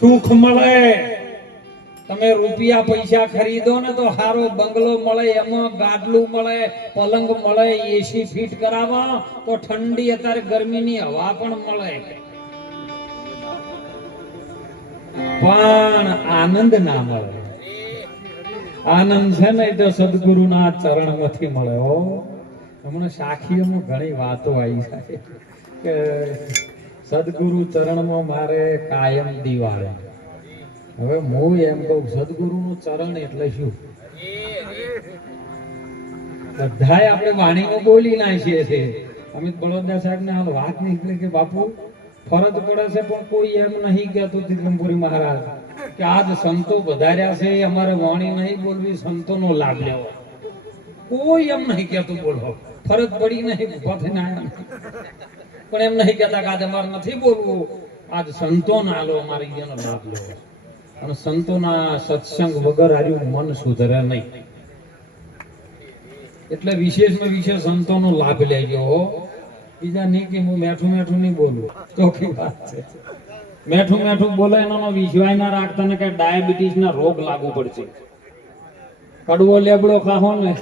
સુખ મળે. તમે રૂપિયા પૈસા ખરીદો ને તો સારો બંગલો મળે, એમાં ગાડલું મળે, પલંગ મળે, એસી ફિટ કરાવો તો ઠંડી અત્યારે ગરમીની હવા પણ મળે, પણ આનંદ ના મળે. આનંદ છે ને તો સદગુરુના ચરણમાંથી મળે. હો, હમણાં સાખીઓમાં ઘણી વાતો આવી છે કે સદગુરુ ચરણમાં મારે કાયમ દિવાળે. હવે હું એમ કહું, સદગુરુનું ચરણ એટલે શું? બધાય આપણે વાણીમાં બોલી નાખીએ છીએ. અમિત બળવંદા સાહેબ ને હાલ વાત નીકળી કે બાપુ ફરજ પડે છે, પણ કોઈ એમ નહીં કહેતું તીર્થંપુરી મહારાજ કે આજ સંતો વધાર્યા છે, અમારે વાણી નહીં બોલવી, સંતોનો લાભ લેવો. કોઈ એમ નહીં કહેતું બોલો, ફરજ પડી નહીં, ઉભા થઈને આવ્યા, પણ એમ નહીં કહેતા કે આજે અમારે નથી બોલવું, આજ સંતોને હાલો, અમારે એનો લાભ લેવો. અને સંતોના સત્સંગ વગર આર્યું મન સુધરે નહીં. એટલે વિશેષમાં વિશેષ સંતોનો લાભ લેજો. બીજા નહીં કે હું મેઠું મેઠું નહીં બોલું, ચોખ્ખી વાત છે. મેઠું મેઠું બોલે એનો વિશ્વાસ ના રાખતા ને કે ડાયાબિટીસ ના રોગ લાગુ પડશે. કડવો લેબડો ખાહો ને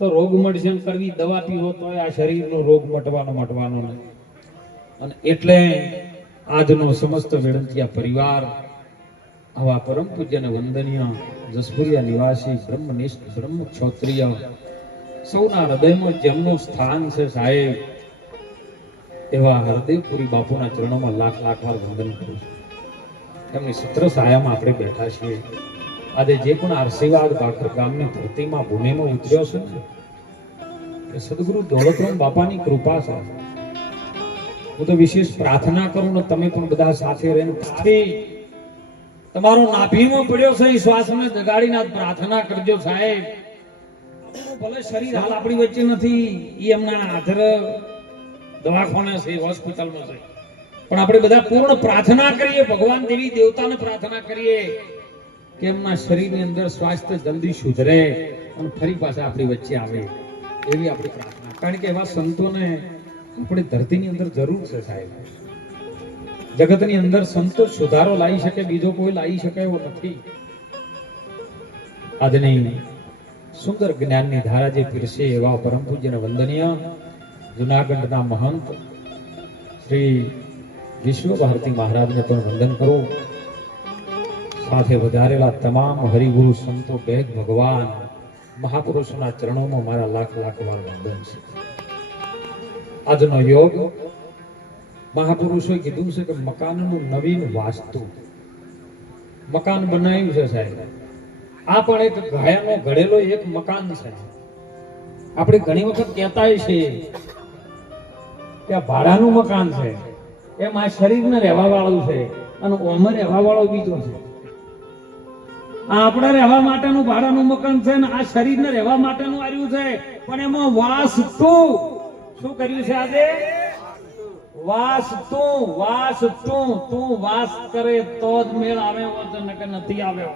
તો રોગ મળશે, કરવી દવા પીવો તો આ શરીરનો રોગ મટવાનો નહીં. અને એટલે આજનો સમસ્ત વેળંતિયા પરિવાર આવા પરમ પૂજ્ય વંદનીય જસપુરિયા નિવાસી બ્રહ્મનિષ્ઠ બ્રહ્મ ક્ષોત્રિય સૌના હૃદયમાં જેમનું સ્થાન છે સાહેબ, એવા હરદેવપુરી બાપુના ચરણોમાં લાખ લાખ વાર વંદન કરું છું. એમની સત્ર સાયામાં આપણે બેઠા છીએ. આજે જે પણ આશીર્વાદ બાખર ગામની ધરતીમાં ભૂમિમાં ઉતર્યો છે ને, એ સદગુરુ દોલતરામ બાપાની કૃપા છે. હું તો વિશેષ પ્રાર્થના કરું ને તમે પણ બધા સાથે રહીને તમારો નાભીમાં પડ્યો છે એ શ્વાસને જગાડીને પ્રાર્થના કરજો સાહેબ. ભલે શરીર હાલ આપણી વચ્ચે નથી, એ એમના હાજર દવાખાના છે, હોસ્પિટલમાં છે, પણ આપણે બધા પૂર્ણ પ્રાર્થના કરીએ, ભગવાન દેવી દેવતાને પ્રાર્થના કરીએ કે એમના શરીરની અંદર સ્વાસ્થ્ય જલ્દી સુધરે અને ફરી પાછા આપણી વચ્ચે આવે, એવી આપણી પ્રાર્થના. કારણ કે એવા સંતોને આપણી ધરતીની અંદર જરૂર છે સાહેબ. જગતની અંદર સંતો સુધારો લાવી શકે, બીજો કોઈ લાવી શકે એવો નથી. આજની સુંદર જ્ઞાનની ધારા જે પીરસે એવા પરમ પૂજ્ય વંદનીય જુનાગઢના મહંત શ્રી વિશ્વ ભારતી મહારાજને પણ વંદન કરું. સાથે વધારેલા તમામ હરિગુરુ સંતો બેગ ભગવાન મહાપુરુષોના ચરણોમાં મારા લાખ લાખ વાર વંદન છે. આજનો યોગ મહાપુરુષોએ કીધું છે કે મકાનનું નવીન વાસ્તુ મકાન બનાવ્યું છે સાહેબ. આ પણ એક ગાયાનો ઘડેલો એક મકાન છે. આપણે ઘણી વખત કહેતા છીએ કે આ ભાડાનું મકાન છે, એમ આ શરીરને રહેવા વાળું છે અને ઓમર રહેવા વાળો બીજો છે. આ આપણા રહેવા માટેનું ભાડાનું મકાન છે ને આ શરીરને રહેવા માટેનું આવ્યું છે, પણ એમાં વાસ શું કર્યું છે? આજે તું વાસ કરે તો જ મેળ આવે કે નથી આવ્યો.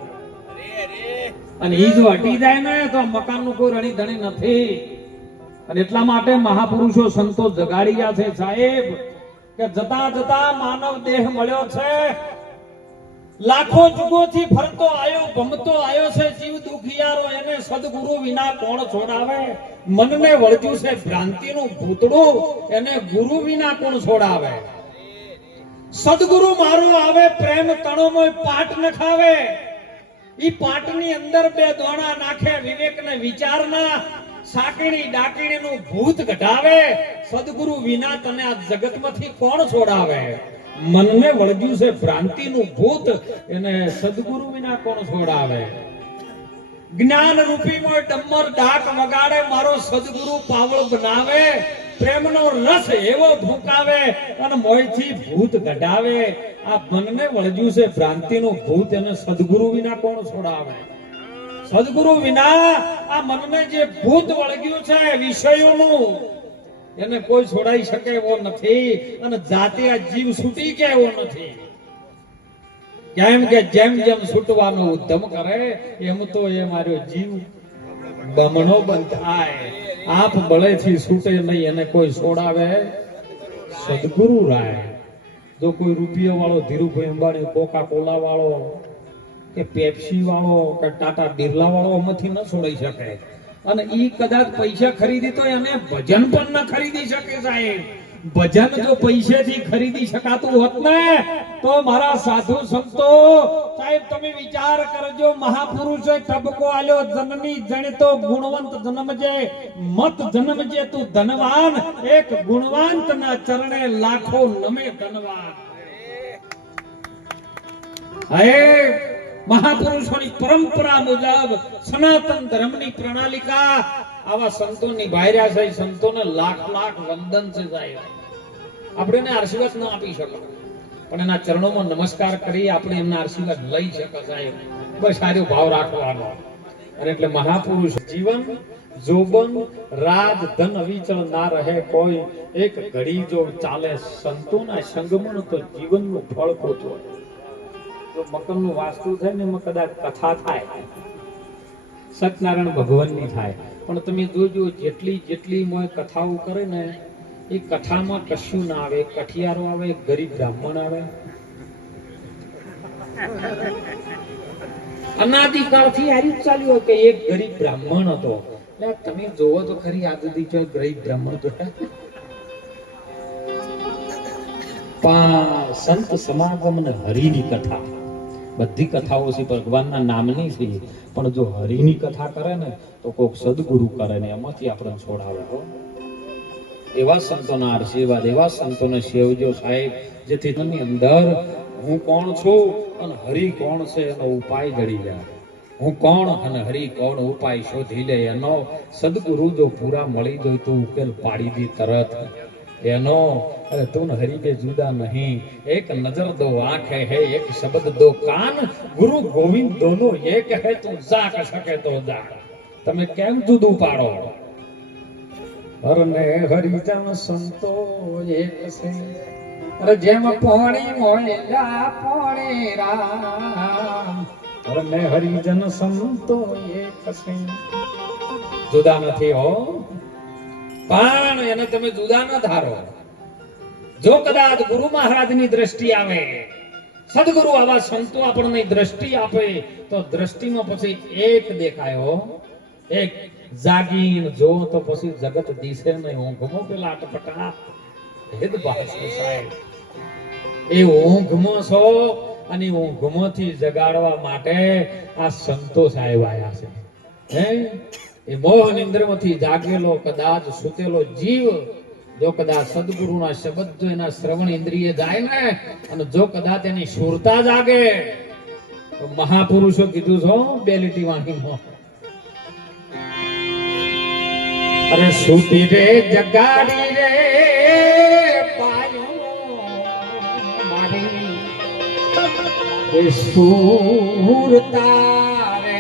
અને ઈ જો હટી જાય ને તો મકાનનું કોઈ રણી ધણી નથી. અને એટલા માટે મહાપુરુષો સંતો જગાડી ગયા છે સાહેબ કે જતા જતા માનવ દેહ મળ્યો છે, લાખો જુગોથી ફરતો આયો, ભમતો આયો છે જીવ દુખિયારો, એને સદગુરુ વિના કોણ છોડાવે? મનને વળગ્યું છે ભ્રાંતિનું ભૂતડું, એને ગુરુ વિના કોણ છોડાવે? સદગુરુ મારું આવે પ્રેમ તણોમાં પાટ નખાવે, ઈ પાટની અંદર બે દોણા નાખે, વિવેકને વિચારના સાકીણી ડાકીણીનું ભૂત કઢાવે. સદગુરુ વિના તને આ જગતમાંથી કોણ છોડાવે? મનને વળગ્યું છે ભ્રાંતિનું ભૂત, એને સદગુરુ વિના કોણ છોડાવે? જ્ઞાન રૂપી મોય ડમર ડાક વગાડે, મારો સદગુરુ પાવળ બનાવે, પ્રેમનો રસ એવો ભૂકાવે અને મોયથી ભૂત કઢાવે. આ મનને વળગ્યું છે ભ્રાંતિનું ભૂત, એને સદગુરુ વિના કોણ છોડાવે? સદગુરુ વિના આ મનને જે ભૂત વળગ્યું છે વિષયોનું, એને કોઈ છોડાઈ શકે એવો નથી. અને જાતે આ જીવ છૂટી ગયા એવો નથી. કેમ કે જેમ જેમ છૂટવાનો ઉદ્યમ કરે એમ તો એ મારો જીવ બમણો બંધ થાય. આપ બળેથી છૂટે નહીં, એને કોઈ છોડાવે સદગુરુ રાય. જો કોઈ રૂપિયા વાળો ધીરુભાઈ અંબાણી કોકા કોલા વાળો કે પેપ્સી વાળો કે ટાટા બિરલા વાળો આમાંથી ન છોડાઈ શકે. અને ઈ કદાચ પૈસા ખરીદી તો એને ભજન પણ ન ખરીદી શકે સાહેબ. ભજન જો પૈસેથી ખરીદી શકાતું હોત ને તો મારા સાધુ સંતો સાહેબ તમે વિચાર કરજો, મહાપુરુષે તબકો આલ્યો, જનની જણતો ગુણવંત જન્મજે, મત જન્મજે તું ધનવાન, એક ગુણવંત ના ચરણે લાખો નમે ધનવાન. હે મહાપુરુષોની પરંપરા મુજબ સનાતન ધર્મની પ્રણાલિકા આવા સંતોની ભાઈરા છે. સંતોને લાખ લાખ વંદન છે સાહેબ. આપણે એને આશીર્વાદ ન આપી શકો પણ એના ચરણોમાં નમસ્કાર કરી આપણે એમના આશીર્વાદ લઈ શકો સાહેબ. બસ આજો ભાવ રાખવાનો. અને એટલે મહાપુરુષ જીવન જોબન રાજ ધન અવિચળ ના રહે કોઈ, એક ઘડી જો ચાલે સંતોના સંગમણ તો જીવનનું ફળ પોચો. જો મકરનું વાસ્તુ થાય ને એમાં કદાચ કથા થાય, સત્યનારાયણ ભગવાનની થાય, પણ તમે જોજો જેટલી જેટલી મોય કથાઓ કરે ને એ કથામાં કશું ના આવે. કઠિયારો આવે, ગરીબ બ્રાહ્મણ આવે. અનાદિકાળથી આ રીત ચાલ્યું કે એક ગરીબ બ્રાહ્મણ હતો. એટલે તમે જોવો તો ખરી આ સુધી જો ગરીબ બ્રાહ્મણ તો સંત સમાગમ ને હરિની કથા, બધી કથાઓ છે ભગવાનના નામની છે, પણ જો હરિની કથા કરે ને તો કોક સદગુરુ કરે ને એમાંથી આપણે છોડાવે. એવા સંતોના આશીર્વાદ, એવા સંતોને સેવજો સાહેબ, જેથી તેની અંદર હું કોણ છું અને હરિ કોણ છે એનો ઉપાય જડી જાય. હું કોણ અને હરિ કોણ ઉપાય શોધી લે એનો સદગુરુ જો પૂરા મળી જાય તો ઉકેલ પાડી દી તરત એનો. અરે તું હરી કે જુદા નહીં, એક નજર દો આંખે હે, એક શબ્દ દો કાન, ગુરુ ગોવિંદ દોનો એક હે, તું જા કે શકે તો જા. તમે કેમ જુદું પાડો? હરને હરિજન સંતો એક છે, અરે જેમ પોણી મોયલા પોણી રામ. હરને હરિજન સંતો એક છે, જુદા નથી હો, પણ એને તમે જુદા ન ધારો. જો કદાચ ગુરુ મહારાજની દ્રષ્ટિ આવે, સદગુરુ આવા સંતો આપણને દ્રષ્ટિ આપે તો દ્રષ્ટિમાં પછી એક દેખાયો, એક જાગીને જો તો પછી જગત દિશે નહીં. ઊંઘમાં પેલા અટપટા હેદ ભાષે સાહેબ એ ઊંઘમાં છો અને ઊંઘમાંથી જગાડવા માટે આ સંતો સાહેબ આયા છે. હે એ મોહ નિંદ્રમાંથી જાગેલો કદાચ સુતેલો જીવ જો કદાચ સદગુરુના શબ્દ જો એના શ્રવણ ઇન્દ્રિય જાય ને અને જો કદાચ એની સુરતા જાગે તો મહાપુરુષો કીધું છો બે લીટી વાંકીમાં, અરે સુતી રે જગાડી રે પાયો મારી સુરતા રે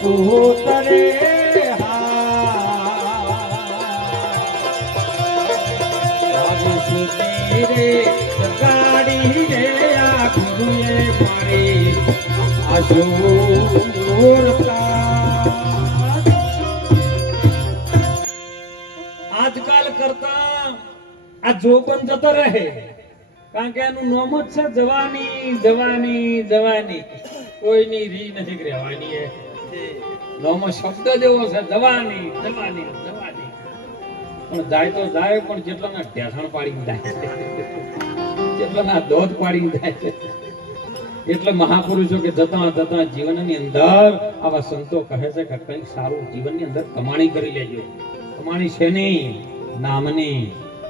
કપૂત રે રે ગાડી રે આ ગુરુએ મારી આજકાલ કરતા આ જોબન જતો રહે, કારણ કે એનું નામ જ છે જવાની જવાની જવાની, કોઈની રી નથી રહેવાની. નામ શબ્દ જેવો છે જવાની જવાની જવાની, પણ જાય તો જાય, પણ જેટલાના ઢેસણ પાડી જાય છે, જેટલાના દોધ પાડી જાય છે. એટલે મહાપુરુષો કે જતા જતા જીવનની અંદર આવા સંતો કહે છે કે કંઈક સારું જીવનની અંદર કમાણી કરી લેજો. કમાણી છે નહીં, નામની.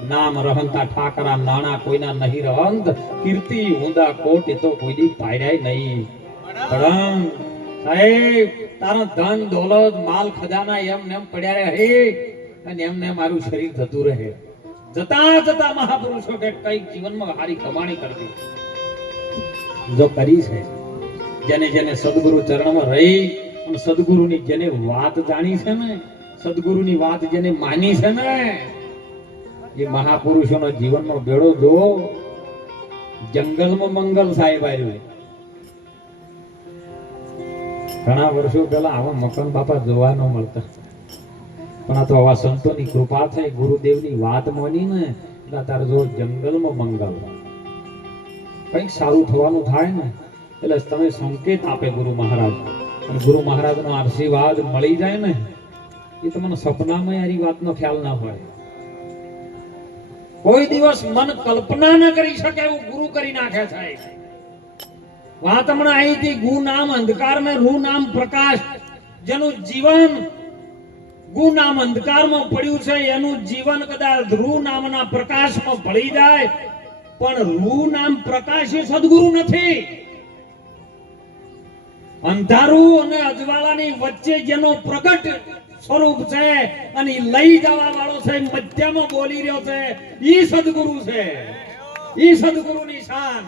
નામ રહંતા ઠાકરા નાણા કોઈના નહીં રહંત, કીર્તિ ઊંધા કોટ એ તો કોઈની પાડ્યાય નહીં. પણ સાહેબ તારા ધન દોલત માલ ખજાના એમ નેમ પડ્યા રહે અને એમને મારું શરીર જતું રહે. જતા જતા મહાપુરુષો કે કંઈક જીવનમાં સારી કમાણી કરવી જો કરી છે. જેને જેને સદગુરુ ચરણમાં રહી અને સદગુરુની જેને વાત જાણી છે ને, સદગુરુની વાત જેને માની છે ને, એ મહાપુરુષોનો જીવનનો બેડો જો જંગલમાં મંગલ સાહેબ આવ્યું. ઘણા વર્ષો પહેલા આવા મકાન બાપા જોવા ન મળતા, પણ આ તો આવા સંતોની કૃપા થઈ, ગુરુદેવની વાત માની ને એટલે તારે જો જંગલમાં મંગલ. કંઈક સારું થવાનું થાય ને એટલે તમે સંકેત આપે ગુરુ મહારાજ, અને ગુરુ મહારાજનો આશીર્વાદ મળી જાય ને એ તમને સપનામાં એની વાતનો ખ્યાલ ના હોય. કોઈ દિવસ મન કલ્પના ન કરી શકે એવું ગુરુ કરી નાખે છે. વાત હમણાં આવી હતી, ગુ નામ અંધકાર में રૂ નામ પ્રકાશ. જેનું જીવન ગુ નામ અંધકારમાં પડ્યું છે એનું જીવન કદાચ રૂ નામના પ્રકાશમાં ભળી જાય, પણ રૂ નામ પ્રકાશ એ સદગુરુ નથી. અંધારું અને અજવાળાની વચ્ચે જેનો પ્રગટ સ્વરૂપ છે અને લઈ જવા વાળો છે, મધ્યમાં બોલી રહ્યો છે, ઈ સદગુરુ છે. ઈ સદગુરુની શાન.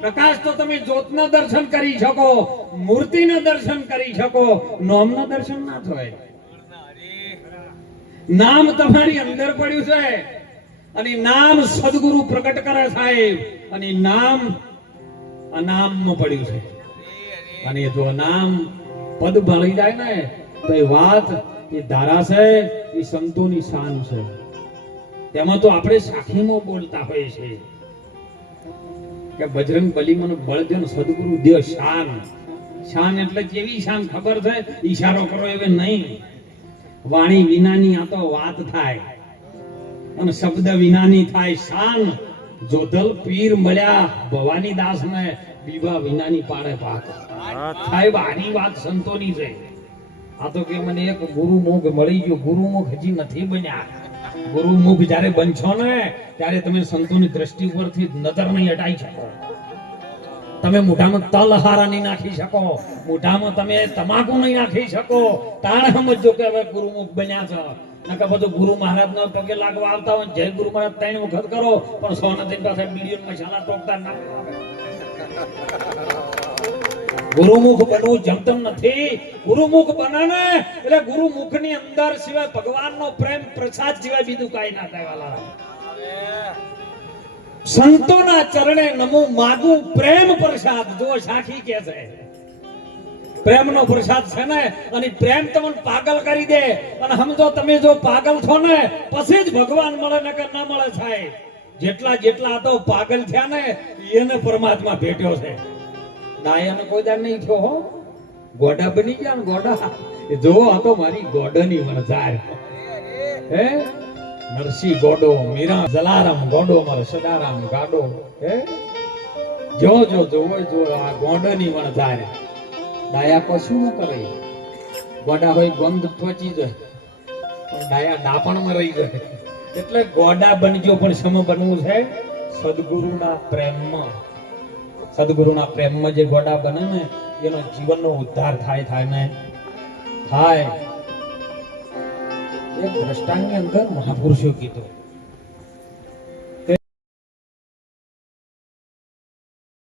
પ્રકાશ તો તમે જ્યોતના દર્શન કરી શકો, મૂર્તિના દર્શન કરી શકો, નામના દર્શન ના થાય. નામ તમારી અંદર પડ્યું છે અને નામ સદગુરુ પ્રગટ કરે સાહેબ, અને નામ અનામમાં પડ્યું છે. અને જો નામ પદ ભળી જાય ને તો એ વાત એ ધારા છે, એ સંતોની શાન છે. તેમાં તો આપણે સાખીમાં બોલતા હોઈએ છીએ કે બજરંગ બલી મને બળજન સદગુરુ દે શાન. શાન એટલે કેવી શાન ખબર છે? ઈશારો કરો એવે નહીં. વાણી વિનાની આ તો વાત થાય અને શબ્દ વિનાની થાય શાન. જોધલ પીર મળ્યા ભવાની દાસ ને બીવા વિનાની પાડે પાક. સાહેબ આની વાત સંતોની છે. આ તો કે મને એક ગુરુમુખ મળી ગયો, ગુરુમુખ હજી નથી બન્યા. ગુરુમુખ જ્યારે બનશો ને ત્યારે તમે સંતોની દ્રષ્ટિ ઉપરથી નજર નહીં હટાઈ શકો. તમે મોઢામાં તલહારા નહીં નાખી શકો, મોઢામાં તમે તમાકુ નહીં નાખી શકો. તાણે સમજો કે હવે ગુરુમુખ બન્યા છો. નકર બધું ગુરુ મહારાજના પગે લાગવા આવતા હોય, જય ગુરુ મહારાજ 3 વખત કરો, પણ સોનાથી પાસે મિલિયન મસાલા ટોકતા ના. ગુરુમુખ બનવું જમતમ નથી. ગુરુમુખ બને એટલે ગુરુમુખની અંદર સિવાય ભગવાનનો પ્રેમ પ્રસાદ સિવાય બીજું કાંઈ ના થાય. વાલા સંતોના ચરણે નમો માગું પ્રેમ પ્રસાદ. જો સાખી કે છે પ્રેમનો પ્રસાદ છે ને, અને પ્રેમ તમને પાગલ કરી દે. અને સમજો તમે જો પાગલ છો ને પછી જ ભગવાન મળે, ને કે ના મળે સાહેબ. જેટલા જેટલા તો પાગલ થયા ને એને પરમાત્મા ભેટ્યો છે. ડાયાને કોઈ દાર નહીં થયો હો. ગોડા બની ગયા ને ગોડા. જો આ તો મારી ગોડાની વણઝાર. હે નરસિંહ ગોડો, મીરા જલારામ ગોડો, મારો સદારામ ગાડો. હે જો જો જો આ ગોડાની વણઝાર. ડાયા કશું ન કરે. ગોડા હોય ગંધ પચી જાય, પણ ડાયા ડાપણમાં રહી જાય. એટલે ગોડા બનજો, પણ સમ બનવું છે સદગુરુના પ્રેમમાં. સદગુરુના પ્રેમમાં જે ગોડા બને ને એનો જીવનનો ઉદ્ધાર થાય ને થાય. એક દ્રષ્ટાંતની અંદર મહાપુરુષો કીધું